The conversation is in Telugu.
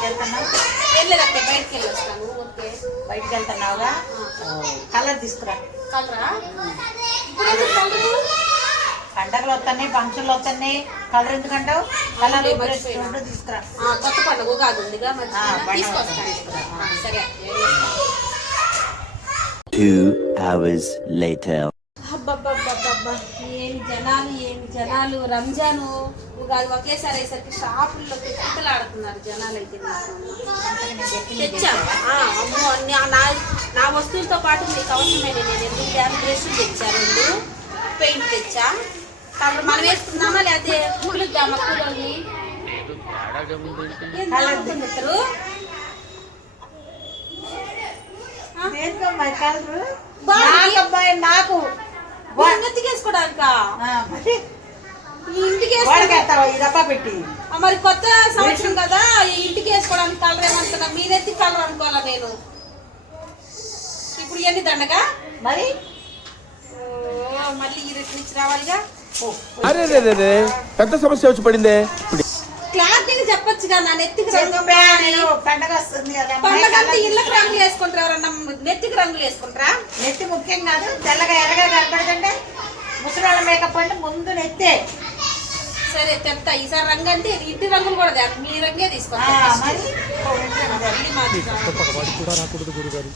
ఎక్కడికి వెళ్తున్నావు? వెళ్ళలేదంటే బయటకు వెళ్ళొస్తాను. ఓకే, బయటకు వెళ్తున్నావుగా? కలర్ తీసుకురా. కలరా? ఇప్పుడు కలరు పండగలు వస్తున్నాయి, ఫంక్షన్లు వస్తున్నాయి, కలర్ ఎందుకంటావు? కలర్ తీసుకురా. కొత్త పండుగ ఉగాది ఉందిగా, తీసుకొస్తాను. సరే. 2 hours later. అబ్బబ్బబ్బబ్బబ్బా, ఏమి జనాలు. రంజాను ఉగాది ఒకేసారి అయ్యేసరికి షాపుల్లో ఆడుతున్నారు జనాలు. అయితే తెచ్చాను. అమ్మో, అన్ని నా వస్తువులతో పాటు నీకు అవసరమైన నేను ఎందుకు డ్రెస్సులు తెచ్చా, 2 పెయింట్ తెచ్చా. కాబట్టి మనం వేసుకుందామా లేకపోతే పిలుద్దామా కూలోని? ఇద్దరు నాకు నెత్తికేసుకోడానిక ఇంటికి పెట్టి మరి కొత్త సంవత్సరం కదా, ఇంటికి వేసుకోవడానికి కలర్ ఏమంటున్నా, మీ నెత్తి కలర్ అనుకోవాలా నేను? ఇప్పుడు ఎన్ని దండగా మరి మళ్ళీ ఈ రెట్ నుంచి రావాలిగా. అరే పెద్ద సమస్య వచ్చి పడిందే. క్లారిటీగా చెప్పొచ్చుగా, నా నెత్తికి పండగ వస్తుంది కదా, పండగ అంటే ఇళ్ళకి రంగులు వేసుకుంటారా, ఎవరన్నా నెత్తికి రంగులు వేసుకుంటారా? నెత్తి ముఖ్యం కాదు, తెల్లగా ఎర్రగా కనపడదంటే ముసలాళ్ళ మేకప్ అంటే ముందు నెత్తే. సరే తెస్తా ఈసారి రంగు అంటే ఇంటి రంగులు కూడా మీ రంగే తీసుకుంటా. కూడా రాకూడదు గురుగారు.